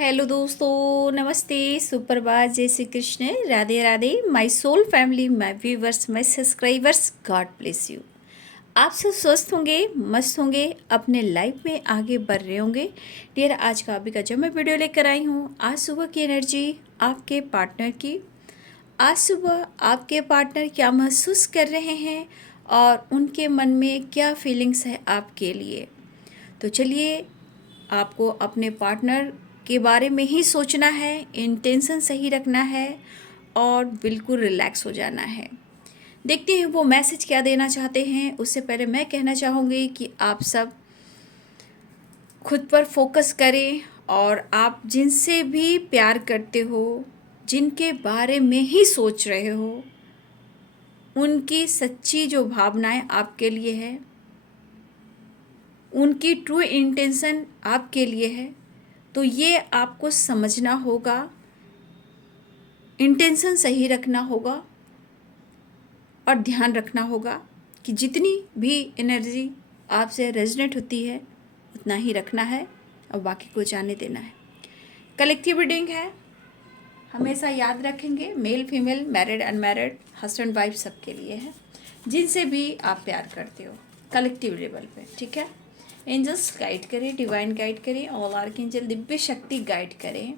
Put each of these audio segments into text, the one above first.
Hello दोस्तों, नमस्ते, सुप्रभात, जय Shri Krishna, Radhe Radhe. My soul family, my viewers, my subscribers, God bless you. आप सब स्वस्थ होंगे, मस्त होंगे, अपने लाइफ में आगे बढ़ रहे होंगे। डियर, आज का अभी का जब मैं वीडियो लेकर आई हूँ, आज सुबह की एनर्जी आपके पार्टनर की। आज सुबह आपके पार्टनर क्या महसूस कर रहे हैं और उनके मन में क्या फीलिंग्स है आपके लिए। तो चलिए, आपको अपने पार्टनर के बारे में ही सोचना है, इंटेंशन सही रखना है और बिल्कुल रिलैक्स हो जाना है। देखते हैं वो मैसेज क्या देना चाहते हैं। उससे पहले मैं कहना चाहूँगी कि आप सब खुद पर फोकस करें और आप जिनसे भी प्यार करते हो, जिनके बारे में ही सोच रहे हो, उनकी सच्ची जो भावनाएं आपके लिए है, उनकी ट्रू इंटेंशन आपके लिए है, तो ये आपको समझना होगा, इंटेंशन सही रखना होगा और ध्यान रखना होगा कि जितनी भी एनर्जी आपसे रेजोनेट होती है उतना ही रखना है और बाकी को जाने देना है। कलेक्टिव रीडिंग है, हमेशा याद रखेंगे, male female, married unmarried, husband wife सबके लिए है, जिनसे भी आप प्यार करते हो, कलेक्टिव लेवल पे। ठीक है, एंजल्स गाइड करें, डिवाइन गाइड करें, ऑल आर्कएंजल दिव्य शक्ति गाइड करें।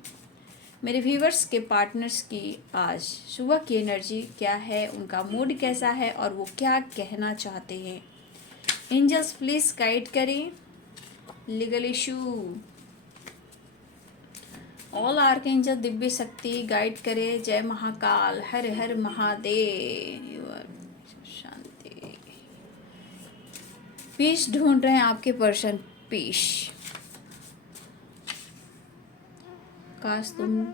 मेरे व्यूवर्स के पार्टनर्स की आज सुबह की एनर्जी क्या है, उनका मूड कैसा है और वो क्या कहना चाहते हैं। एंजल्स प्लीज गाइड करें। Legal issue, all archangel Divya शक्ति गाइड करे। जय महाकाल, हर हर महादेव, शांति। पीस ढूंढ रहे हैं आपके पर्सन, पीस। काश तुम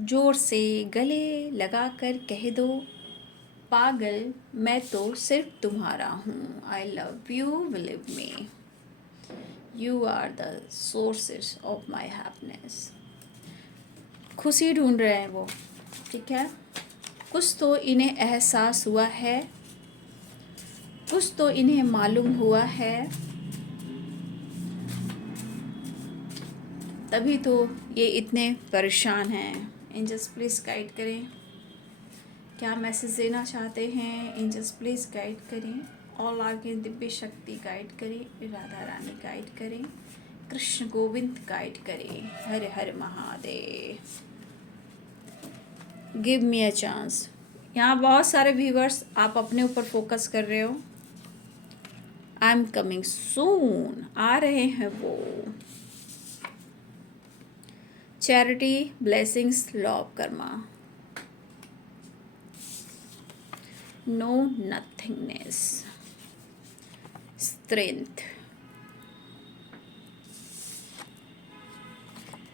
जोर से गले लगाकर कह दो, पागल मैं तो सिर्फ तुम्हारा हूँ। I love you, believe me, you are the sources of my happiness. खुशी ढूंढ रहे हैं वो, ठीक है। कुछ तो इन्हें एहसास हुआ है, कुछ तो इन्हें मालूम हुआ है, तभी तो ये इतने परेशान हैं। एंजल्स प्लीज़ गाइड करें, क्या मैसेज देना चाहते हैं। एंजल्स प्लीज़ गाइड करें, ऑल आगे दिव्य शक्ति गाइड करें, राधा रानी गाइड करें, कृष्ण गोविंद गाइड करें, हर हर Mahadev. Give me a chance. यहाँ बहुत सारे व्यूवर्स आप अपने ऊपर फोकस कर रहे हो। आई एम कमिंग सून, आ रहे हैं वो। Charity, blessings, law of karma, no nothingness, strength,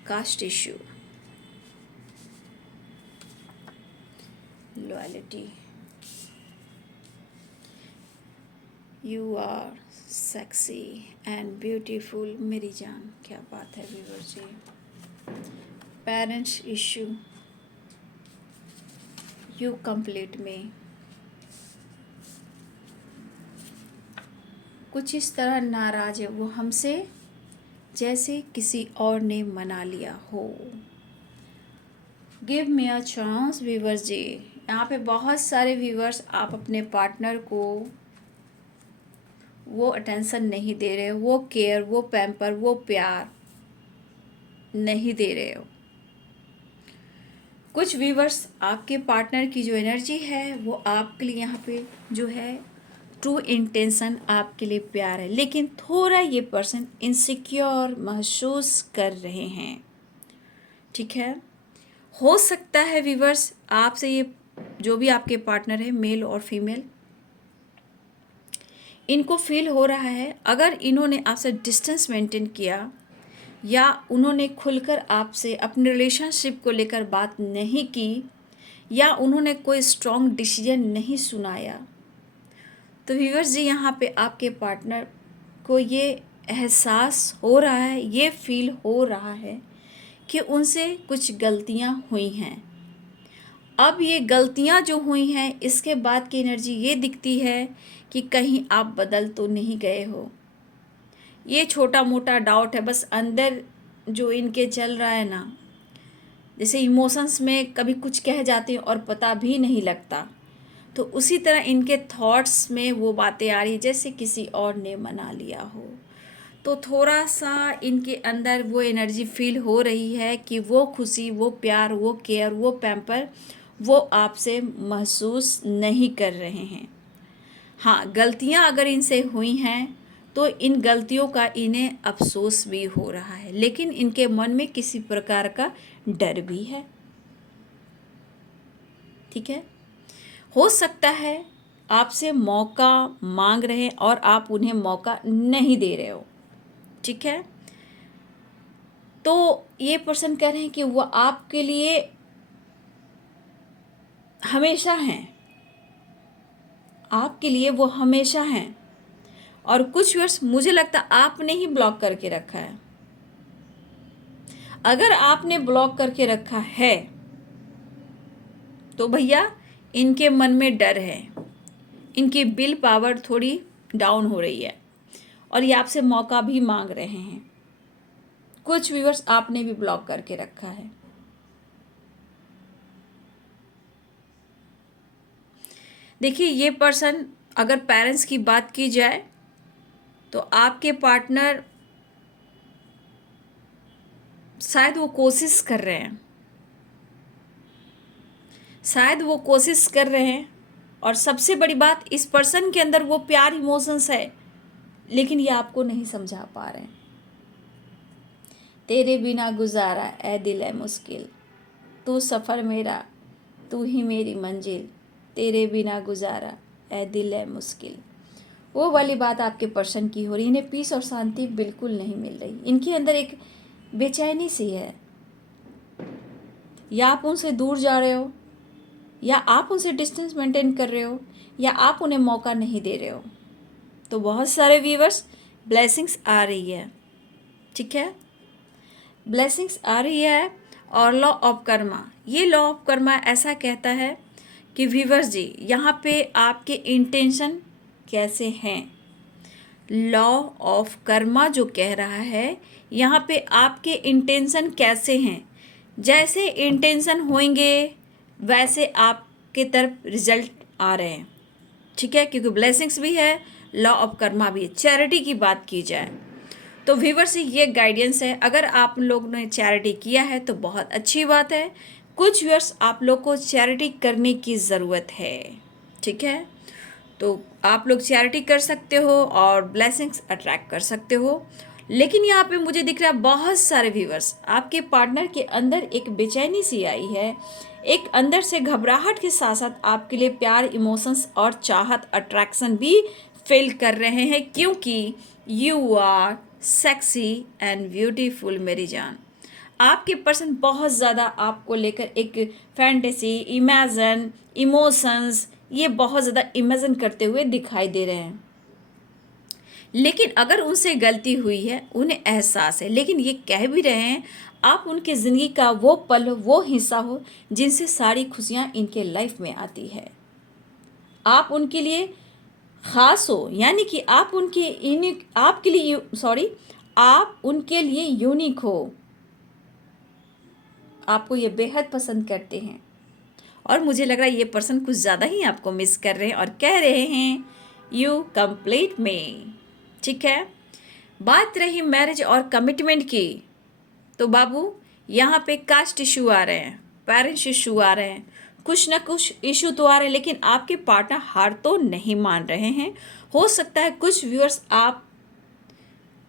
caste issue, loyalty, you are sexy and beautiful. मेरी जान, क्या बात है viewer ji. Parents issue, you complete में। कुछ इस तरह नाराज है वो हमसे, जैसे किसी और ने मना लिया हो। Give me a chance viewers ji. यहाँ पे बहुत सारे व्यूवर्स आप अपने पार्टनर को वो अटेंशन नहीं दे रहे हो, वो केयर, वो पैम्पर, वो प्यार नहीं दे रहे हो। कुछ व्यूवर्स आपके पार्टनर की जो एनर्जी है वो आपके लिए यहाँ पे जो है ट्रू इंटेंशन, आपके लिए प्यार है, लेकिन थोड़ा ये पर्सन इनसिक्योर महसूस कर रहे हैं। ठीक है, हो सकता है व्यूवर्स आपसे ये जो भी आपके पार्टनर है, मेल और फीमेल, इनको फील हो रहा है अगर इन्होंने आपसे डिस्टेंस मेंटेन किया या उन्होंने खुलकर आपसे अपने रिलेशनशिप को लेकर बात नहीं की या उन्होंने कोई स्ट्रॉन्ग डिसीजन नहीं सुनाया, तो व्यूअर्स जी यहाँ पे आपके पार्टनर को ये एहसास हो रहा है, ये फील हो रहा है कि उनसे कुछ गलतियाँ हुई हैं। अब ये गलतियाँ जो हुई हैं, इसके बाद की एनर्जी ये दिखती है कि कहीं आप बदल तो नहीं गए हो। ये छोटा मोटा डाउट है, बस अंदर जो इनके चल रहा है ना, जैसे इमोशंस में कभी कुछ कह जाते हैं और पता भी नहीं लगता, तो उसी तरह इनके थॉट्स में वो बातें आ रही जैसे किसी और ने मना लिया हो। तो थोड़ा सा इनके अंदर वो एनर्जी फील हो रही है कि वो खुशी, वो प्यार, वो केयर, वो पैम्पर वो आपसे महसूस नहीं कर रहे हैं। हाँ, गलतियाँ अगर इनसे हुई हैं तो इन गलतियों का इन्हें अफसोस भी हो रहा है, लेकिन इनके मन में किसी प्रकार का डर भी है। ठीक है, हो सकता है आपसे मौका मांग रहे हैं और आप उन्हें मौका नहीं दे रहे हो। ठीक है, तो ये पर्सन कह रहे हैं कि वो आपके लिए हमेशा हैं, आपके लिए वो हमेशा हैं। और कुछ वर्ष मुझे लगता आपने ही ब्लॉक करके रखा है। अगर आपने ब्लॉक करके रखा है तो भैया इनके मन में डर है, इनकी विल पावर थोड़ी डाउन हो रही है और ये आपसे मौका भी मांग रहे हैं। कुछ व्यूअर्स आपने भी ब्लॉक करके रखा है। देखिए, ये पर्सन, अगर पेरेंट्स की बात की जाए तो आपके पार्टनर शायद वो कोशिश कर रहे हैं, शायद वो कोशिश कर रहे हैं। और सबसे बड़ी बात, इस पर्सन के अंदर वो प्यार इमोशंस है, लेकिन ये आपको नहीं समझा पा रहे हैं। तेरे बिना गुजारा ए दिल है मुश्किल, तू सफ़र मेरा, तू ही मेरी मंजिल, तेरे बिना गुजारा ए दिल है मुश्किल। वो वाली बात आपके पर्सन की हो रही है। इन्हें पीस और शांति बिल्कुल नहीं मिल रही। इनके अंदर एक बेचैनी सी है। या आप उनसे दूर जा रहे हो, या आप उनसे डिस्टेंस मेंटेन कर रहे हो, या आप उन्हें मौका नहीं दे रहे हो। तो बहुत सारे व्यूअर्स, ब्लेसिंग्स आ रही है। ठीक है, ब्लेसिंग्स आ रही है। और लॉ ऑफ कर्मा, ये लॉ ऑफ कर्मा ऐसा कहता है कि व्यूअर्स जी, यहाँ पे आपके इंटेंशन कैसे हैं। लॉ ऑफ कर्मा जो कह रहा है यहाँ पे आपके इंटेंशन कैसे हैं। जैसे इंटेंशन होंगे वैसे आपके तरफ रिजल्ट आ रहे हैं। ठीक है, क्योंकि ब्लेसिंग्स भी है, लॉ ऑफ कर्मा भी है। चैरिटी की बात की जाए तो व्यूअर से ये गाइडेंस है। अगर आप लोग ने चैरिटी किया है तो बहुत अच्छी बात है। कुछ व्यूअर्स, आप लोग को चैरिटी करने की ज़रूरत है। ठीक है, तो आप लोग चैरिटी कर सकते हो और ब्लेसिंग्स अट्रैक्ट कर सकते हो। लेकिन यहाँ पे मुझे दिख रहा है बहुत सारे व्यूअर्स, आपके पार्टनर के अंदर एक बेचैनी सी आई है। एक अंदर से घबराहट के साथ साथ आपके लिए प्यार, इमोशंस और चाहत, अट्रैक्शन भी फील कर रहे हैं, क्योंकि you are sexy and beautiful मेरी जान। आपके पर्सन बहुत ज़्यादा आपको लेकर एक फैंटेसी, इमेजिन, इमोशंस, ये बहुत ज़्यादा इमेजिन करते हुए दिखाई दे रहे हैं। लेकिन अगर उनसे गलती हुई है, उन्हें एहसास है, लेकिन ये कह भी रहे हैं आप उनके ज़िंदगी का वो पल, वो हिस्सा हो जिनसे सारी खुशियाँ इनके लाइफ में आती है। आप उनके लिए ख़ास हो, यानी कि आप उनके यूनिक, आपके लिए आप उनके लिए यूनिक हो। आपको ये बेहद पसंद करते हैं और मुझे लग रहा है ये पर्सन कुछ ज़्यादा ही आपको मिस कर रहे हैं और कह रहे हैं यू कंप्लीट में। ठीक है, बात रही मैरिज और कमिटमेंट की, तो बाबू यहाँ पे कास्ट इशू आ रहे हैं, पेरेंट्स इशू आ रहे हैं, कुछ ना कुछ इशू तो आ रहे हैं, लेकिन आपके पार्टनर हार तो नहीं मान रहे हैं। हो सकता है कुछ व्यूअर्स, आप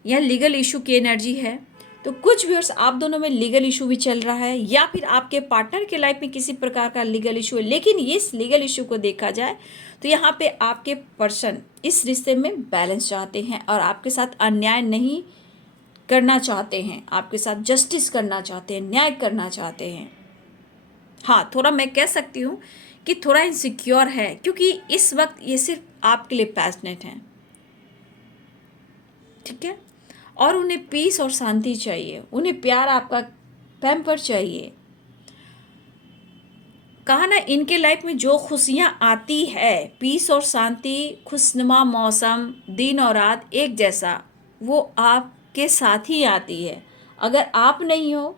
यह लीगल इशू की एनर्जी है, तो कुछ व्यूअर्स आप दोनों में लीगल इशू भी चल रहा है, या फिर आपके पार्टनर के लाइफ में किसी प्रकार का लीगल इशू है। लेकिन इस लीगल इशू को देखा जाए तो यहाँ पे आपके पर्सन इस रिश्ते में बैलेंस चाहते हैं और आपके साथ अन्याय नहीं करना चाहते हैं, आपके साथ जस्टिस करना चाहते हैं, न्याय करना चाहते हैं। हाँ, थोड़ा मैं कह सकती हूँ कि थोड़ा इनसिक्योर है, क्योंकि इस वक्त ये सिर्फ आपके लिए पैशनेट हैं। ठीक है, और उन्हें पीस और शांति चाहिए, उन्हें प्यार, आपका पैम्पर चाहिए। कहा ना, इनके लाइफ में जो खुशियाँ आती है, पीस और शांति, खुशनुमा मौसम, दिन और रात एक जैसा, वो आपके साथ ही आती है। अगर आप नहीं हो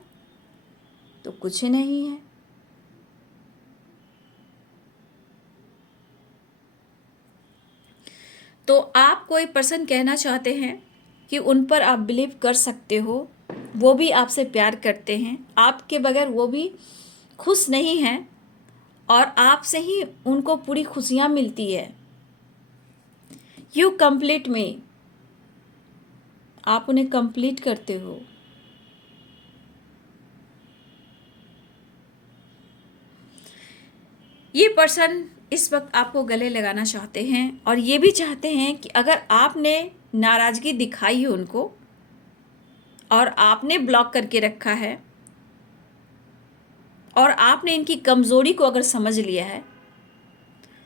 तो कुछ नहीं है। तो आप कोई पर्सन कहना चाहते हैं कि उन पर आप बिलीव कर सकते हो, वो भी आपसे प्यार करते हैं, आपके बगैर वो भी खुश नहीं हैं और आपसे ही उनको पूरी खुशियाँ मिलती है। यू कंप्लीट मी, आप उन्हें कंप्लीट करते हो। ये पर्सन इस वक्त आपको गले लगाना चाहते हैं और ये भी चाहते हैं कि अगर आपने नाराज़गी दिखाई है उनको और आपने ब्लॉक करके रखा है और आपने इनकी कमज़ोरी को अगर समझ लिया है,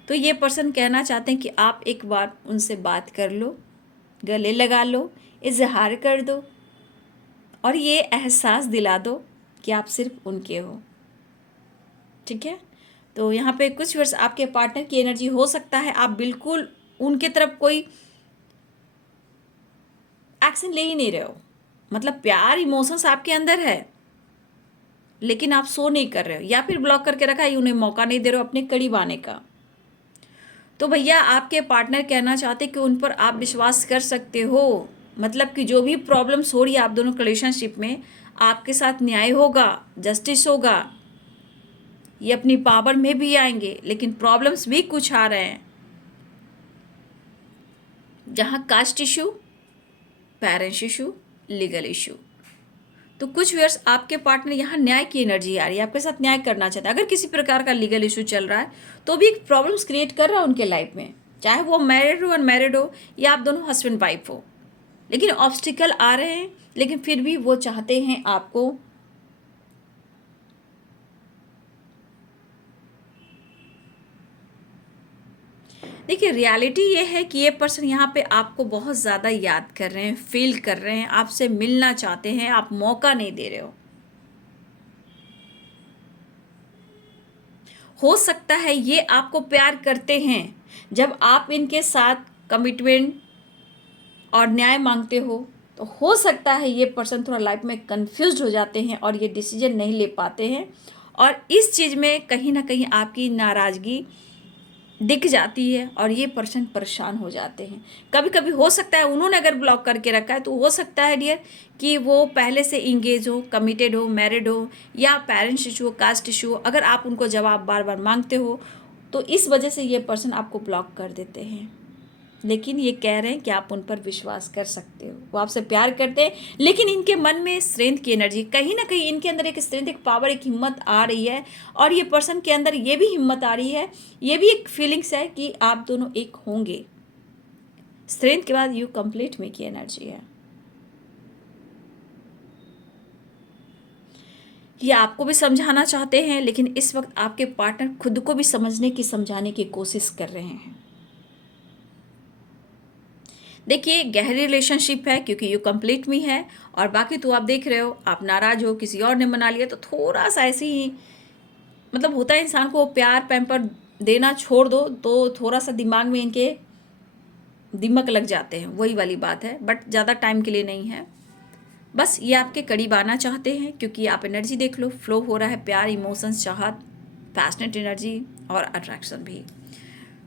तो ये पर्सन कहना चाहते हैं कि आप एक बार उनसे बात कर लो, गले लगा लो, इजहार कर दो और ये एहसास दिला दो कि आप सिर्फ उनके हो। ठीक है, तो यहाँ पे कुछ वर्ष आपके पार्टनर की एनर्जी हो सकता है आप बिल्कुल उनके तरफ कोई एक्शन ले ही नहीं रहे हो, मतलब प्यार इमोशंस आपके अंदर है लेकिन आप शो नहीं कर रहे हो या फिर ब्लॉक करके रखा है, उन्हें मौका नहीं दे रहे हो अपने करीब आने का। तो भैया आपके पार्टनर कहना चाहते कि उन पर आप विश्वास कर सकते हो, मतलब कि जो भी प्रॉब्लम्स हो रही है आप दोनों के रिलेशनशिप में, आपके साथ न्याय होगा, जस्टिस होगा, ये अपनी पावर में भी आएंगे, लेकिन प्रॉब्लम्स भी कुछ आ रहे हैं जहाँ caste issue, parents issue, legal issue. तो कुछ व्यूअर्स आपके पार्टनर यहाँ न्याय की एनर्जी आ रही है, आपके साथ न्याय करना चाहते हैं। अगर किसी प्रकार का लीगल इशू चल रहा है तो भी एक प्रॉब्लम्स क्रिएट कर रहा है उनके लाइफ में, चाहे वो मैरिड हो अनमैरिड हो या आप दोनों हस्बैंड वाइफ हो, लेकिन ऑब्स्टिकल आ रहे हैं, लेकिन फिर भी वो चाहते हैं आपको। देखिए रियलिटी ये है कि ये पर्सन यहाँ पे आपको बहुत ज़्यादा याद कर रहे हैं, फील कर रहे हैं, आपसे मिलना चाहते हैं, आप मौका नहीं दे रहे हो सकता है ये आपको प्यार करते हैं, जब आप इनके साथ कमिटमेंट और न्याय मांगते हो हो सकता है ये पर्सन थोड़ा लाइफ में कंफ्यूज्ड हो जाते हैं और ये डिसीजन नहीं ले पाते हैं और इस चीज़ में कहीं ना कहीं आपकी नाराज़गी दिख जाती है और ये पर्सन परेशान हो जाते हैं। कभी कभी हो सकता है उन्होंने अगर ब्लॉक करके रखा है तो हो सकता है डियर कि वो पहले से इंगेज हो, कमिटेड हो, मैरिड हो या पेरेंट्स इशू हो, कास्ट इशू हो, अगर आप उनको जवाब बार बार मांगते हो तो इस वजह से ये पर्सन आपको ब्लॉक कर देते हैं। लेकिन ये कह रहे हैं कि आप उन पर विश्वास कर सकते हो, वो आपसे प्यार करते हैं, लेकिन इनके मन में स्ट्रेंथ की एनर्जी, कहीं ना कहीं इनके अंदर एक स्ट्रेंथ, एक पावर, एक हिम्मत आ रही है और ये पर्सन के अंदर ये भी हिम्मत आ रही है, ये भी एक फीलिंग्स है कि आप दोनों एक होंगे। स्ट्रेंथ के बाद यू कंप्लीट मी की एनर्जी है। ये आपको भी समझाना चाहते हैं, लेकिन इस वक्त आपके पार्टनर खुद को भी समझने की, समझाने की कोशिश कर रहे हैं। देखिए गहरी रिलेशनशिप है क्योंकि यू कंप्लीट मी है और बाकी तो आप देख रहे हो, आप नाराज हो, किसी और ने मना लिया तो थोड़ा सा ऐसे ही, मतलब होता है इंसान को प्यार पैम्पर देना छोड़ दो तो थोड़ा सा दिमाग में इनके दिमक लग जाते हैं, वही वाली बात है, बट ज़्यादा टाइम के लिए नहीं है। बस ये आपके करीब आना चाहते हैं क्योंकि आप एनर्जी देख लो, फ्लो हो रहा है, प्यार, इमोशंस, चाहत, पैशनेट एनर्जी और अट्रैक्शन भी।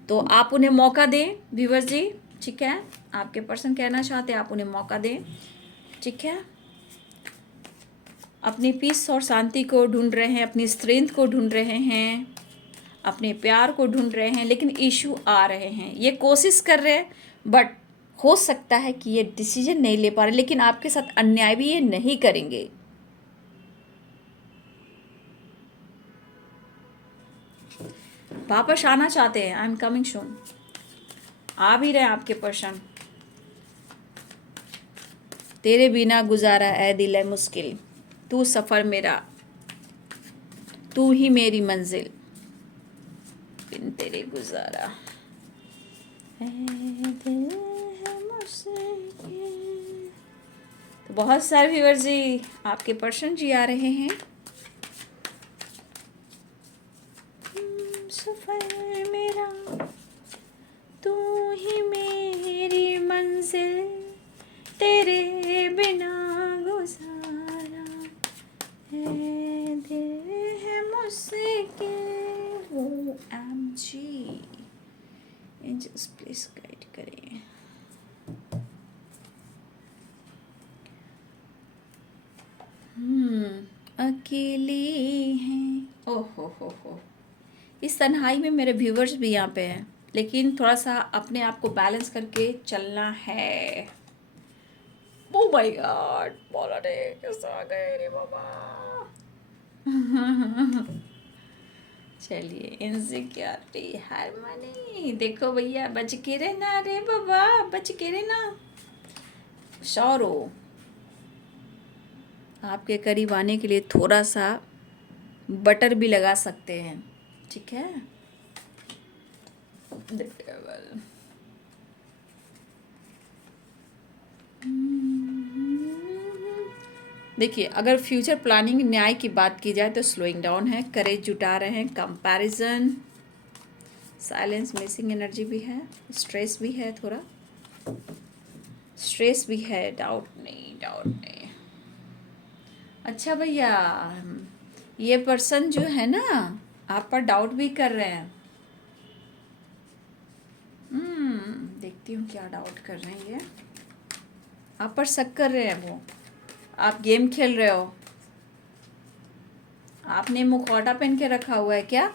तो आप उन्हें मौका दें व्यूअर्स जी, ठीक है, आपके पर्सन कहना चाहते हैं आप उन्हें मौका दें, ठीक है। अपनी पीस और शांति को ढूंढ रहे हैं, अपनी स्ट्रेंथ को ढूंढ रहे हैं, अपने प्यार को ढूंढ रहे हैं, लेकिन इशू आ रहे हैं, ये कोशिश कर रहे हैं बट हो सकता है कि ये डिसीजन नहीं ले पा रहे, लेकिन आपके साथ अन्याय भी ये नहीं करेंगे। वापस आना चाहते हैं, आई एम कमिंग सून, आ भी रहे हैं आपके पर्सन। तेरे बिना गुजारा ऐ दिल है मुश्किल, तू सफ़र मेरा, तू ही मेरी मंजिल, बिन तेरे गुजारा ऐ दिल है मुश्किल। तो बहुत सारे व्यूअर्स जी आपके पर्सन जी आ रहे हैं। सफ़र मेरा, तू ही मेरी मंजिल, तेरे बिना गुजारा है दिल से के वो एमजी एंजल्स प्लीज गाइड करें। अकेले हैं, ओहो हो। इस तन्हाई में मेरे व्यूवर्स भी यहाँ पे हैं, लेकिन थोड़ा सा अपने आप को बैलेंस करके चलना है। ओ माय गॉड, पॉलिटिक्स आ गए रे बाबा। चलिए, इनसिक्योरिटी, हारमोनी, देखो भैया बच के रहना रे बाबा, बच के रहना। शौरो आपके करीब आने के लिए थोड़ा सा बटर भी लगा सकते हैं, ठीक है। The devil. देखिए, अगर फ्यूचर प्लानिंग न्याय की बात की जाए तो स्लोइंग डाउन है, करेज जुटा रहे हैं, कंपैरिजन, साइलेंस, मिसिंग एनर्जी भी है, स्ट्रेस भी है, थोड़ा स्ट्रेस भी है, डाउट नहीं, डाउट नहीं। अच्छा भैया, ये पर्सन जो है ना आप पर डाउट भी कर रहे हैं। देखती हूँ क्या डाउट कर रहे हैं ये। आप पर शक कर रहे हैं वो, आप गेम खेल रहे हो, आपने मुखौटा पहन के रखा हुआ है क्या,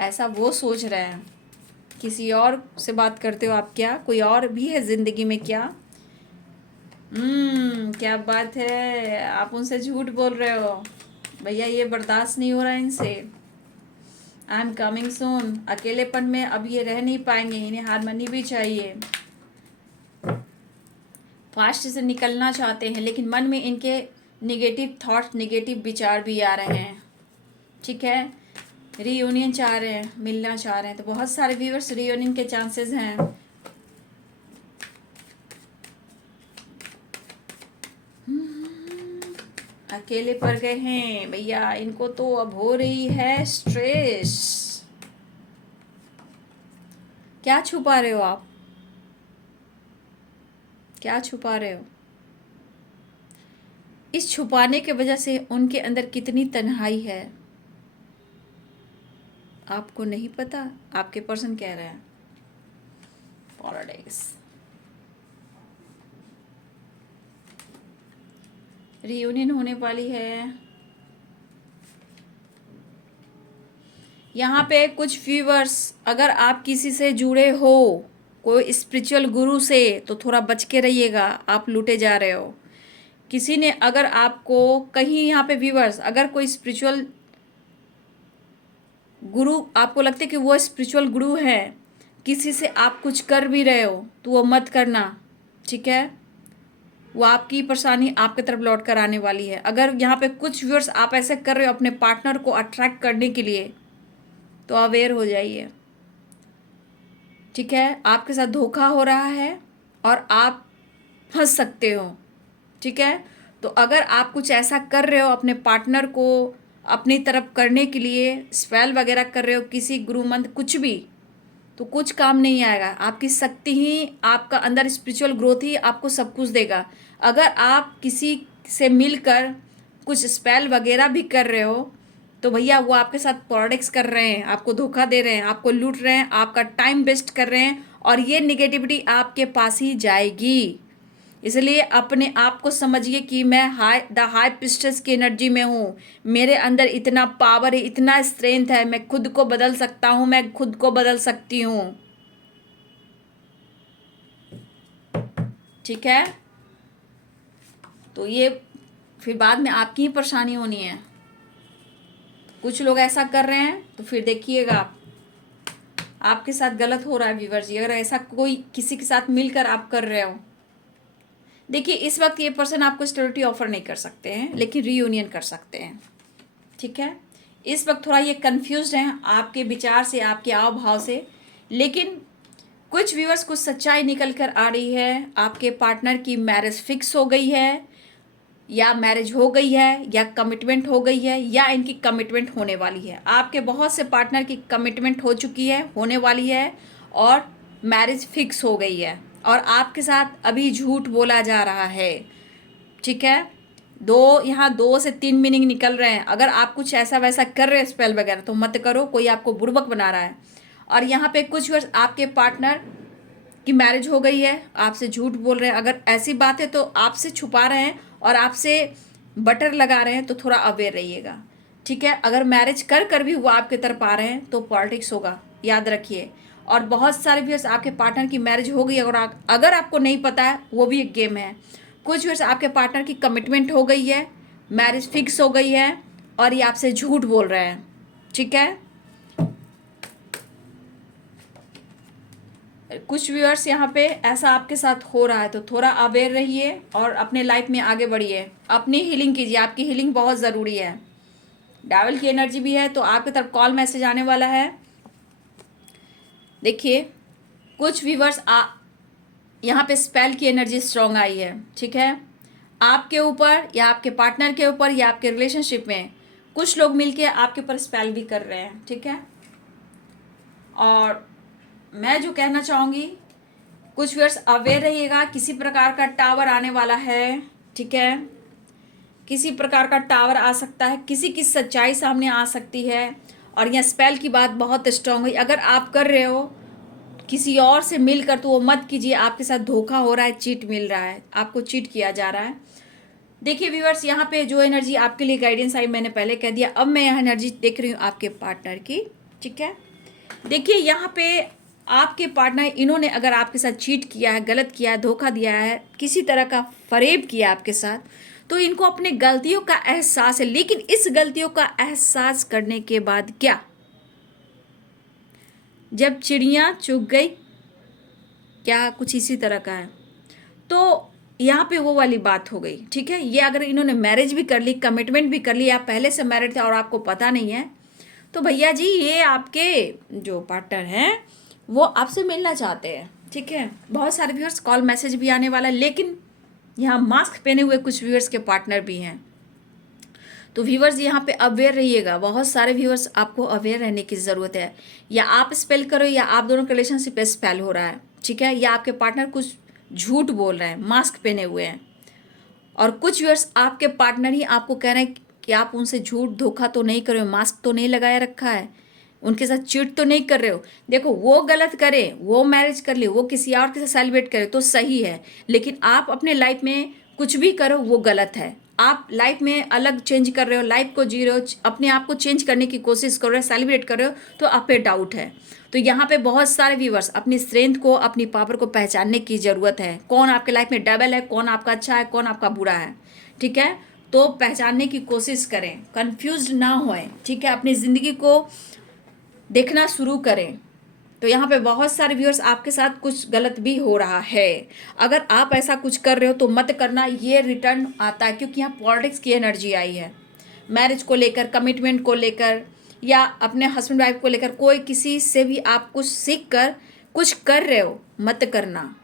ऐसा वो सोच रहे हैं। किसी और से बात करते हो आप क्या, कोई और भी है ज़िंदगी में क्या। क्या बात है, आप उनसे झूठ बोल रहे हो। भैया ये बर्दाश्त नहीं हो रहा है इनसे। I am coming soon. अकेलेपन में अब ये रह नहीं पाएंगे, इन्हें हारमोनी भी चाहिए। फास्ट से निकलना चाहते हैं, लेकिन मन में इनके निगेटिव थॉट्स, निगेटिव विचार भी आ रहे हैं, ठीक है। रीयूनियन चाह रहे हैं, मिलना चाह रहे हैं, तो बहुत सारे व्यूअर्स रीयूनियन के चांसेस हैं। अकेले पड़ गए हैं भैया, इनको तो अब हो रही है स्ट्रेस। क्या छुपा रहे हो आप, क्या छुपा रहे हो। इस छुपाने के वजह से उनके अंदर कितनी तन्हाई है आपको नहीं पता। आपके पर्सन कह रहे हैं पॉलिटिक्स, रियूनियन होने वाली है। यहाँ पे कुछ व्यूअर्स, अगर आप किसी से जुड़े हो, कोई स्पिरिचुअल गुरु से, तो थोड़ा बच के रहिएगा, आप लूटे जा रहे हो। किसी ने अगर आपको कहीं, यहाँ पे व्यूअर्स, अगर कोई स्पिरिचुअल गुरु आपको लगता है कि वो स्पिरिचुअल गुरु है, किसी से आप कुछ कर भी रहे हो तो वो मत करना, ठीक है। वो आपकी परेशानी आपके तरफ लौट कर आने वाली है। अगर यहाँ पे कुछ व्यूअर्स आप ऐसे कर रहे हो अपने पार्टनर को अट्रैक्ट करने के लिए, तो अवेयर हो जाइए, ठीक है। आपके साथ धोखा हो रहा है और आप फंस सकते हो, ठीक है। तो अगर आप कुछ ऐसा कर रहे हो अपने पार्टनर को अपनी तरफ करने के लिए, स्पेल वगैरह कर रहे हो, किसी गुरु मंत्र कुछ भी, तो कुछ काम नहीं आएगा। आपकी शक्ति ही, आपका अंदर स्पिरिचुअल ग्रोथ ही आपको सब कुछ देगा। अगर आप किसी से मिलकर कुछ स्पेल वगैरह भी कर रहे हो, तो भैया वो आपके साथ पॉलिटिक्स कर रहे हैं, आपको धोखा दे रहे हैं, आपको लूट रहे हैं, आपका टाइम वेस्ट कर रहे हैं, और ये निगेटिविटी आपके पास ही जाएगी। इसलिए अपने आप को समझिए कि मैं हाई प्रिस्टेस की एनर्जी में हूँ, मेरे अंदर इतना पावर है, इतना स्ट्रेंथ है, मैं खुद को बदल सकता हूँ, मैं खुद को बदल सकती हूँ, ठीक है। तो ये फिर बाद में आपकी ही परेशानी होनी है। कुछ लोग ऐसा कर रहे हैं तो फिर देखिएगा आपके साथ गलत हो रहा है व्यूअर्स जी। अगर ऐसा कोई किसी के साथ मिलकर आप कर रहे हो, देखिए इस वक्त ये पर्सन आपको स्टेबिलिटी ऑफर नहीं कर सकते हैं, लेकिन रीयूनियन कर सकते हैं, ठीक है। इस वक्त थोड़ा ये कंफ्यूज्ड हैं आपके विचार से, आपके आव भाव से, लेकिन कुछ व्यूअर्स कुछ सच्चाई निकल कर आ रही है। आपके पार्टनर की मैरिज फिक्स हो गई है, या मैरिज हो गई है, या कमिटमेंट हो गई है, या इनकी कमिटमेंट होने वाली है। आपके बहुत से पार्टनर की कमिटमेंट हो चुकी है, होने वाली है, और मैरिज फिक्स हो गई है, और आपके साथ अभी झूठ बोला जा रहा है, ठीक है। यहाँ 2 से 3 मीनिंग निकल रहे हैं। अगर आप कुछ ऐसा वैसा कर रहे हैं स्पेल वगैरह तो मत करो, कोई आपको बुड़बक बना रहा है। और यहाँ पे कुछ वर्ष आपके पार्टनर की मैरिज हो गई है, आपसे झूठ बोल रहे हैं। अगर ऐसी बात है तो आपसे छुपा रहे हैं और आपसे बटर लगा रहे हैं, तो थोड़ा अवेयर रहिएगा, ठीक है। अगर मैरिज कर कर भी वो आपके तरफ आ रहे हैं तो पॉलिटिक्स होगा, याद रखिए। और बहुत सारे व्यूअर्स आपके पार्टनर की मैरिज हो गई, अगर आपको नहीं पता है, वो भी एक गेम है। कुछ व्यूअर्स आपके पार्टनर की कमिटमेंट हो गई है, मैरिज फिक्स हो गई है और ये आपसे झूठ बोल रहे हैं, ठीक है। कुछ व्यूअर्स यहाँ पे ऐसा आपके साथ हो रहा है, तो थोड़ा अवेयर रहिए और अपने लाइफ में आगे बढ़िए, अपनी हीलिंग कीजिए। आपकी हीलिंग बहुत ज़रूरी है। डेविल की एनर्जी भी है, तो आपकी तरफ कॉल मैसेज आने वाला है। देखिए कुछ व्यूअर्स यहाँ पे स्पेल की एनर्जी स्ट्रांग आई है, ठीक है। आपके ऊपर या आपके पार्टनर के ऊपर या आपके रिलेशनशिप में कुछ लोग मिलके आपके ऊपर स्पेल भी कर रहे हैं, ठीक है। और मैं जो कहना चाहूँगी, कुछ व्यूअर्स अवेयर रहिएगा, किसी प्रकार का टावर आने वाला है, ठीक है। किसी प्रकार का टावर आ सकता है, किसी की सच्चाई सामने आ सकती है। और यह स्पेल की बात बहुत स्ट्रांग हुई। अगर आप कर रहे हो किसी और से मिलकर तो वो मत कीजिए, आपके साथ धोखा हो रहा है, चीट मिल रहा है, आपको चीट किया जा रहा है। देखिए व्यूअर्स, यहाँ पे जो एनर्जी आपके लिए गाइडेंस आई मैंने पहले कह दिया, अब मैं यह एनर्जी देख रही हूँ आपके पार्टनर की, ठीक है। देखिए यहाँ पे आपके पार्टनर, इन्होंने अगर आपके साथ चीट किया है, गलत किया है, धोखा दिया है, किसी तरह का फरेब किया आपके साथ, तो इनको अपने गलतियों का एहसास है। लेकिन इस गलतियों का एहसास करने के बाद क्या, जब चिड़िया चुग गई, क्या कुछ इसी तरह का है। तो यहाँ पे वो वाली बात हो गई, ठीक है। ये अगर इन्होंने मैरिज भी कर ली, कमिटमेंट भी कर ली, आप पहले से मैरिड थे और आपको पता नहीं है, तो भैया जी ये आपके जो पार्टनर हैं वो आपसे मिलना चाहते हैं, ठीक है। बहुत सारे व्यूअर्स कॉल मैसेज भी आने वाला है, लेकिन यहाँ मास्क पहने हुए कुछ व्यूअर्स के पार्टनर भी हैं। तो व्यूअर्स यहाँ पे अवेयर रहिएगा, बहुत सारे व्यूअर्स आपको अवेयर रहने की ज़रूरत है। या आप स्पेल करो या आप दोनों के रिलेशनशिप पे स्पेल हो रहा है, ठीक है। या आपके पार्टनर कुछ झूठ बोल रहे हैं, मास्क पहने हुए हैं। और कुछ व्यूअर्स आपके पार्टनर ही आपको कह रहे हैं कि आप उनसे झूठ धोखा तो नहीं कर रहे हो, मास्क तो नहीं लगाया रखा है, उनके साथ चीट तो नहीं कर रहे हो। देखो वो गलत करे, वो मैरिज कर ले, वो किसी और के साथ सेलिब्रेट करे तो सही है, लेकिन आप अपने लाइफ में कुछ भी करो वो गलत है। आप लाइफ में अलग चेंज कर रहे हो, लाइफ को जी रहे हो, अपने आप को चेंज करने की कोशिश कर रहे हो, सेलिब्रेट कर रहे हो, तो आप पे डाउट है। तो यहाँ पे बहुत सारे व्यूवर्स अपनी स्ट्रेंथ को, अपनी पावर को पहचानने की ज़रूरत है। कौन आपके लाइफ में डबल है, कौन आपका अच्छा है, कौन आपका बुरा है, ठीक है। तो पहचानने की कोशिश करें, कंफ्यूज ना होएं, ठीक है। अपनी ज़िंदगी को देखना शुरू करें। तो यहाँ पे बहुत सारे व्यूअर्स आपके साथ कुछ गलत भी हो रहा है। अगर आप ऐसा कुछ कर रहे हो तो मत करना, ये रिटर्न आता है, क्योंकि यहाँ पॉलिटिक्स की एनर्जी आई है। मैरिज को लेकर, कमिटमेंट को लेकर, या अपने हस्बैंड वाइफ को लेकर, कोई किसी से भी आप कुछ सीख कर कुछ कर रहे हो, मत करना,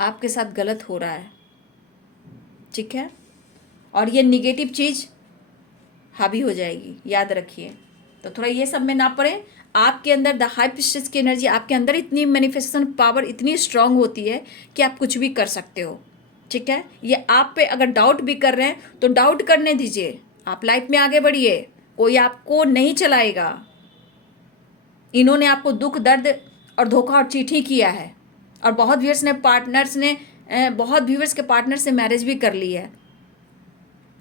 आपके साथ गलत हो रहा है, ठीक है। और ये निगेटिव चीज़ हावी हो जाएगी, याद रखिए। तो थोड़ा ये सब में ना पड़े। आपके अंदर द हाई प्रिस्टेस की एनर्जी, आपके अंदर इतनी मैनिफेस्टेशन पावर इतनी स्ट्रांग होती है कि आप कुछ भी कर सकते हो, ठीक है। ये आप पे अगर डाउट भी कर रहे हैं तो डाउट करने दीजिए, आप लाइफ में आगे बढ़िए, कोई आपको नहीं चलाएगा। इन्होंने आपको दुख दर्द और धोखा और चीट ही किया है। और बहुत व्यूअर्स के पार्टनर से मैरिज भी कर ली है,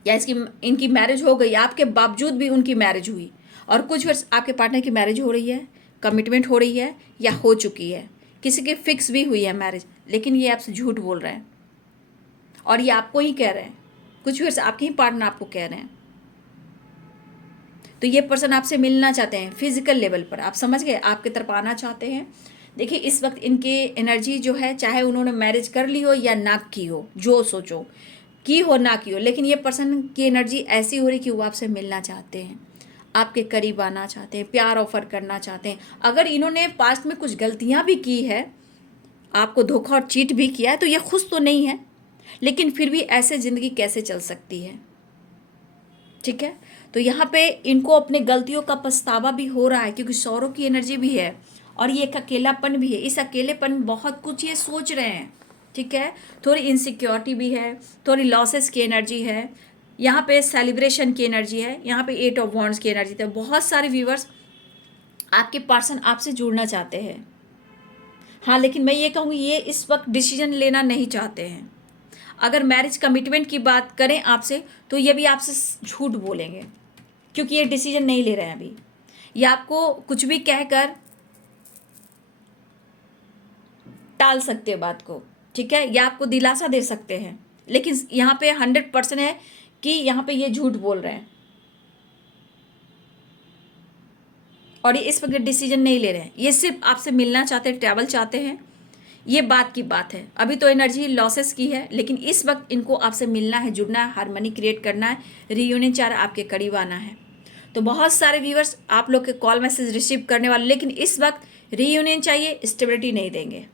या इनकी मैरिज हो गई, आपके बावजूद भी उनकी मैरिज हुई। और कुछ वर्ष आपके पार्टनर की मैरिज हो रही है, कमिटमेंट हो रही है या हो चुकी है, किसी की फिक्स भी हुई है मैरिज, लेकिन ये आपसे झूठ बोल रहे हैं और ये आपको ही कह रहे हैं। कुछ वर्ष आपके ही पार्टनर आपको कह रहे हैं। तो ये पर्सन आपसे मिलना चाहते हैं फिजिकल लेवल पर, आप समझ गए, आपकी तरफ आना चाहते हैं। देखिए इस वक्त इनके एनर्जी जो है, चाहे उन्होंने मैरिज कर ली हो या ना की हो, जो सोचो की हो ना की हो, लेकिन ये पर्सन की एनर्जी ऐसी हो रही कि वो आपसे मिलना चाहते हैं, आपके करीब आना चाहते हैं, प्यार ऑफर करना चाहते हैं। अगर इन्होंने पास्ट में कुछ गलतियां भी की है, आपको धोखा और चीट भी किया है, तो ये खुश तो नहीं है, लेकिन फिर भी ऐसे ज़िंदगी कैसे चल सकती है, ठीक है। तो यहाँ पे इनको अपने गलतियों का पछतावा भी हो रहा है, क्योंकि सौरों की एनर्जी भी है और ये एक अकेलापन भी है। इस अकेलेपन बहुत कुछ ये सोच रहे हैं, ठीक है, थोड़ी इनसिक्योरिटी भी है, थोड़ी लॉसेस की एनर्जी है, यहाँ पे सेलिब्रेशन की एनर्जी है, यहाँ पे 8 ऑफ वॉन्ड्स की एनर्जी। तो बहुत सारे व्यूवर्स आपके पर्सन आपसे जुड़ना चाहते हैं। हाँ, लेकिन मैं ये कहूँगी ये इस वक्त डिसीजन लेना नहीं चाहते हैं। अगर मैरिज कमिटमेंट की बात करें आपसे तो ये भी आपसे झूठ बोलेंगे, क्योंकि ये डिसीजन नहीं ले रहे हैं अभी। ये आपको कुछ भी कहकर टाल सकते हैं बात को, ठीक है, या आपको दिलासा दे सकते हैं, लेकिन यहाँ पे 100% है कि यहाँ पे ये झूठ बोल रहे हैं और ये इस वक्त डिसीजन नहीं ले रहे हैं। ये सिर्फ आपसे मिलना चाहते हैं, ट्रैवल चाहते हैं, ये बात की बात है। अभी तो एनर्जी लॉसेस की है, लेकिन इस वक्त इनको आपसे मिलना है, जुड़ना है, हार्मनी क्रिएट करना है, रीयूनियन चाह रहा है, आपके करीब आना है। तो बहुत सारे व्यूअर्स आप लोग के कॉल मैसेज रिसीव करने वाले, लेकिन इस वक्त रीयूनियन चाहिए, स्टेबिलिटी नहीं देंगे।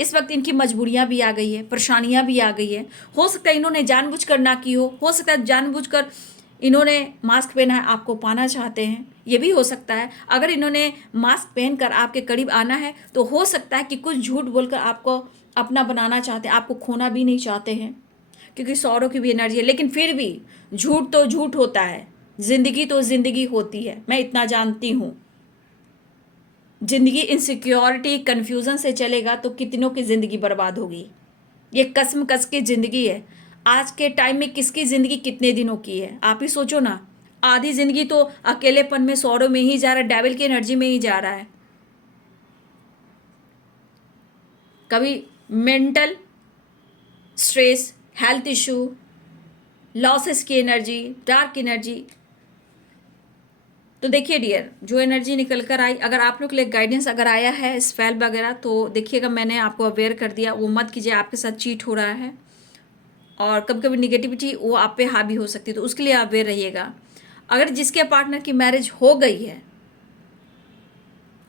इस वक्त इनकी मजबूरियां भी आ गई है, परेशानियां भी आ गई है। हो सकता है इन्होंने जानबूझकर ना की हो सकता है जानबूझकर इन्होंने मास्क पहना है, आपको पाना चाहते हैं, ये भी हो सकता है। अगर इन्होंने मास्क पहनकर आपके करीब आना है तो हो सकता है कि कुछ झूठ बोलकर आपको अपना बनाना चाहते हैं, आपको खोना भी नहीं चाहते हैं, क्योंकि सौरों की भी एनर्जी है। लेकिन फिर भी झूठ तो झूठ होता है, जिंदगी तो जिंदगी होती है, मैं इतना जानती हूँ। जिंदगी इनसिक्योरिटी कन्फ्यूज़न से चलेगा तो कितनों की ज़िंदगी बर्बाद होगी। ये कसम कस की ज़िंदगी है। आज के टाइम में किसकी ज़िंदगी कितने दिनों की है, आप ही सोचो ना। आधी ज़िंदगी तो अकेलेपन में, सौरों में ही जा रहा है, डेविल की एनर्जी में ही जा रहा है। कभी mental stress, health issue, losses की एनर्जी, डार्क एनर्जी। तो देखिए डियर, जो एनर्जी निकल कर आई, अगर आप लोग के लिए गाइडेंस अगर आया है स्पेल वगैरह, तो देखिएगा मैंने आपको अवेयर कर दिया, वो मत कीजिए, आपके साथ चीट हो रहा है और कभी कभी निगेटिविटी वो आप पे हावी हो सकती है, तो उसके लिए आप अवेयर रहिएगा। अगर जिसके पार्टनर की मैरिज हो गई है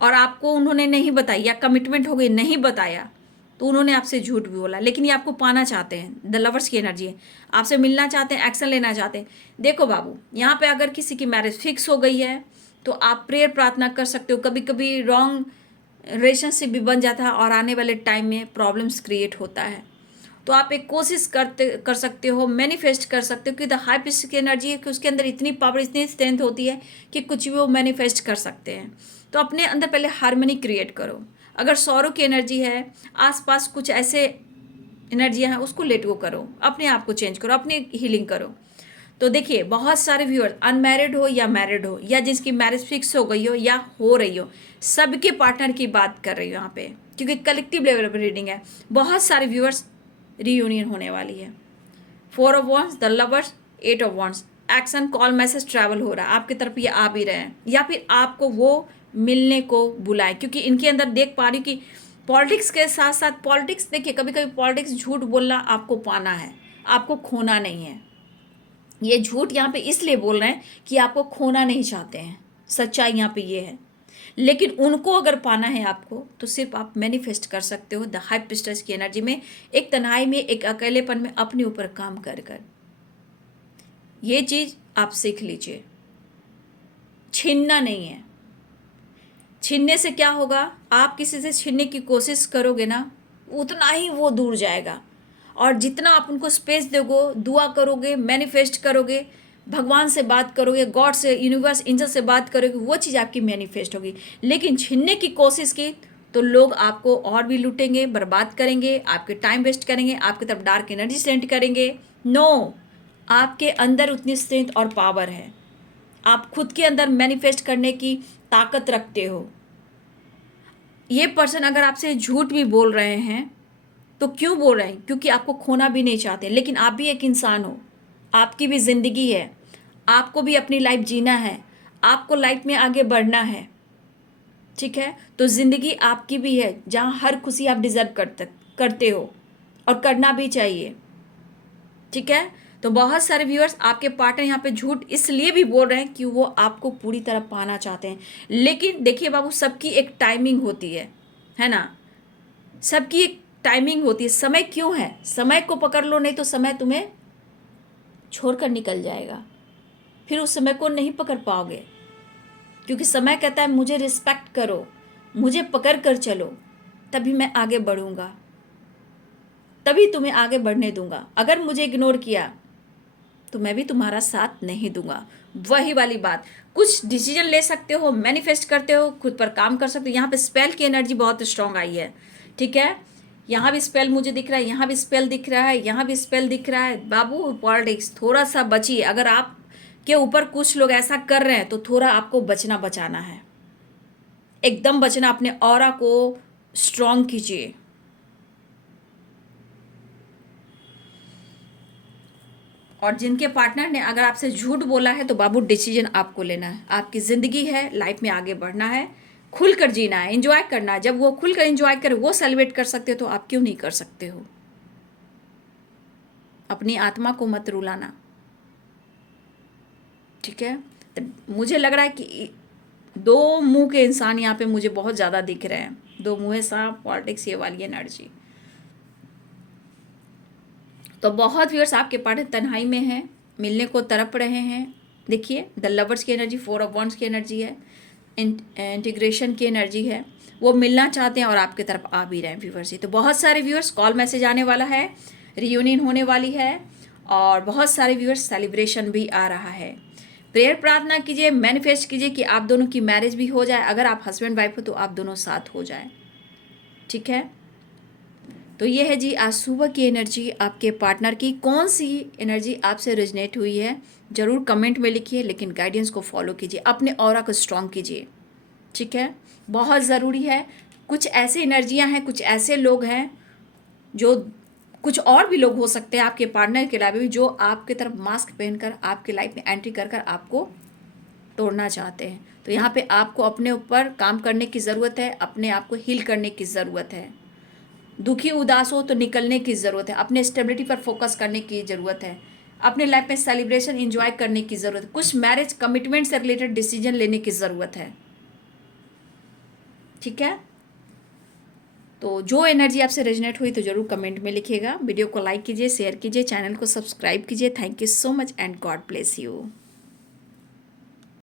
और आपको उन्होंने नहीं बताई या कमिटमेंट हो गई नहीं बताया, तो उन्होंने आपसे झूठ भी बोला, लेकिन ये आपको पाना चाहते हैं। द लवर्स की एनर्जी है, आपसे मिलना चाहते हैं, एक्शन लेना चाहते हैं। देखो बाबू, यहाँ पे अगर किसी की मैरिज फिक्स हो गई है तो आप प्रेयर प्रार्थना कर सकते हो। कभी कभी रॉन्ग रिलेशनशिप भी बन जाता है और आने वाले टाइम में प्रॉब्लम्स क्रिएट होता है, तो आप एक कोशिश कर सकते हो, मैनिफेस्ट कर सकते हो कि द हाई प्रीस्ट की एनर्जी है कि उसके अंदर इतनी पावर, इतनी स्ट्रेंथ होती है कि कुछ भी वो मैनिफेस्ट कर सकते हैं। तो अपने अंदर पहले हार्मनी क्रिएट करो। अगर सौरों की एनर्जी है, आसपास कुछ ऐसे एनर्जियाँ हैं, उसको लेट गो करो, अपने आप को चेंज करो, अपनी हीलिंग करो। तो देखिए, बहुत सारे व्यूअर अनमैरिड हो या मैरिड हो, या जिसकी मैरिज फिक्स हो गई हो या हो रही हो, सबके पार्टनर की बात कर रही हूँ यहाँ पे, क्योंकि कलेक्टिव लेवल पर रीडिंग है। बहुत सारे व्यूअर्स रीयूनियन होने वाली है। 4 of wands, the lovers, 8 of wands, action, call, message, travel हो रहा है आपकी तरफ, ये आ भी रहे हैं, या फिर आपको वो मिलने को बुलाएं, क्योंकि इनके अंदर देख पा रही हूँ कि पॉलिटिक्स के साथ साथ, पॉलिटिक्स देखिए, कभी कभी पॉलिटिक्स झूठ बोलना आपको पाना है, आपको खोना नहीं है। ये झूठ यहाँ पे इसलिए बोल रहे हैं कि आपको खोना नहीं चाहते हैं, सच्चाई यहाँ पे ये है। लेकिन उनको अगर पाना है आपको, तो सिर्फ आप मैनिफेस्ट कर सकते हो द हाई प्रीस्टेस की एनर्जी में, एक तन्हाई में, एक अकेलेपन में, अपने ऊपर काम कर कर। ये चीज़ आप सीख लीजिए, छीनना नहीं है। छीनने से क्या होगा, आप किसी से छीनने की कोशिश करोगे ना, उतना ही वो दूर जाएगा। और जितना आप उनको स्पेस दोगे, दुआ करोगे, मैनिफेस्ट करोगे, भगवान से बात करोगे, गॉड से, यूनिवर्स, एंजल से बात करोगे, वो चीज़ आपकी मैनिफेस्ट होगी। लेकिन छीनने की कोशिश की तो लोग आपको और भी लूटेंगे, बर्बाद करेंगे, आपके टाइम वेस्ट करेंगे, आपकी तरफ डार्क एनर्जी सेंड करेंगे। नो, आपके अंदर उतनी स्ट्रेंथ और पावर है, आप खुद के अंदर मैनिफेस्ट करने की ताकत रखते हो। ये पर्सन अगर आपसे झूठ भी बोल रहे हैं तो क्यों बोल रहे हैं, क्योंकि आपको खोना भी नहीं चाहते। लेकिन आप भी एक इंसान हो, आपकी भी ज़िंदगी है, आपको भी अपनी लाइफ जीना है, आपको लाइफ में आगे बढ़ना है, ठीक है। तो ज़िंदगी आपकी भी है, जहाँ हर खुशी आप डिज़र्व करते हो और करना भी चाहिए, ठीक है। तो बहुत सारे व्यूअर्स आपके पार्टनर यहाँ पे झूठ इसलिए भी बोल रहे हैं कि वो आपको पूरी तरह पाना चाहते हैं। लेकिन देखिए बाबू, सबकी एक टाइमिंग होती है ना, सबकी एक टाइमिंग होती है। समय क्यों है, समय को पकड़ लो, नहीं तो समय तुम्हें छोड़कर निकल जाएगा, फिर उस समय को नहीं पकड़ पाओगे। क्योंकि समय कहता है मुझे रिस्पेक्ट करो, मुझे पकड़ कर चलो, तभी मैं आगे बढ़ूँगा। तभी तुम्हें आगे बढ़ने दूंगा। अगर मुझे इग्नोर किया तो मैं भी तुम्हारा साथ नहीं दूंगा। वही वाली बात, कुछ डिसीजन ले सकते हो, मैनिफेस्ट करते हो, खुद पर काम कर सकते हो। यहाँ पे स्पेल की एनर्जी बहुत स्ट्रांग आई है, ठीक है। यहाँ भी स्पेल मुझे दिख रहा है, यहाँ भी स्पेल दिख रहा है, यहाँ भी स्पेल दिख रहा है। बाबू पॉलिटिक्स थोड़ा सा बचिए। अगर आप के ऊपर कुछ लोग ऐसा कर रहे हैं तो थोड़ा आपको बचाना है, एकदम बचना। अपने ऑरा को स्ट्रांग कीजिए। और जिनके पार्टनर ने अगर आपसे झूठ बोला है तो बाबू डिसीजन आपको लेना है। आपकी ज़िंदगी है, लाइफ में आगे बढ़ना है, खुलकर जीना है, एंजॉय करना है। जब वो खुलकर एंजॉय करे, वो सेलिब्रेट कर सकते हो तो आप क्यों नहीं कर सकते हो। अपनी आत्मा को मत रुलाना, ठीक है। तो मुझे लग रहा है कि दो मुंह के इंसान यहाँ पे मुझे बहुत ज़्यादा दिख रहे हैं। दो मुँहे सांप, पॉलिटिक्स, ये वाली एनर्जी। तो बहुत व्यूअर्स आपके पार्टनर तन्हाई में हैं, मिलने को तड़प रहे हैं। देखिए द लवर्स की एनर्जी, 4 ऑफ वॉन्ड्स की एनर्जी है, इंटीग्रेशन की एनर्जी है। वो मिलना चाहते हैं और आपकी तरफ आ भी रहे हैं व्यूअर्स। तो बहुत सारे व्यूअर्स कॉल मैसेज आने वाला है, रियूनियन होने वाली है, और बहुत सारे व्यूअर्स सेलिब्रेशन भी आ रहा है। प्रेयर प्रार्थना कीजिए, मैनिफेस्ट कीजिए कि आप दोनों की मैरिज भी हो जाए। अगर आप हस्बैंड वाइफ हो तो आप दोनों साथ हो जाए, ठीक है। तो ये है जी आज सुबह की एनर्जी आपके पार्टनर की। कौन सी एनर्जी आपसे रेजोनेट हुई है ज़रूर कमेंट में लिखिए, लेकिन गाइडेंस को फॉलो कीजिए, अपने ऑरा को स्ट्रॉन्ग कीजिए, ठीक है। बहुत ज़रूरी है। कुछ ऐसी एनर्जियां हैं, कुछ ऐसे लोग हैं, जो कुछ और भी लोग हो सकते हैं आपके पार्टनर के अलावा भी, जो आपके तरफ मास्क पहनकर आपके लाइफ में एंट्री कर कर आपको तोड़ना चाहते हैं। तो यहाँ पे आपको अपने ऊपर काम करने की ज़रूरत है, अपने आप को हील करने की ज़रूरत है। दुखी उदास हो तो निकलने की ज़रूरत है, अपने स्टेबिलिटी पर फोकस करने की ज़रूरत है, अपने लाइफ में सेलिब्रेशन एंजॉय करने की ज़रूरत है, कुछ मैरिज कमिटमेंट से रिलेटेड डिसीजन लेने की ज़रूरत है, ठीक है। तो जो एनर्जी आपसे रेजोनेट हुई तो ज़रूर कमेंट में लिखिएगा। वीडियो को लाइक कीजिए, शेयर कीजिए, चैनल को सब्सक्राइब कीजिए। Thank you so much and God bless you.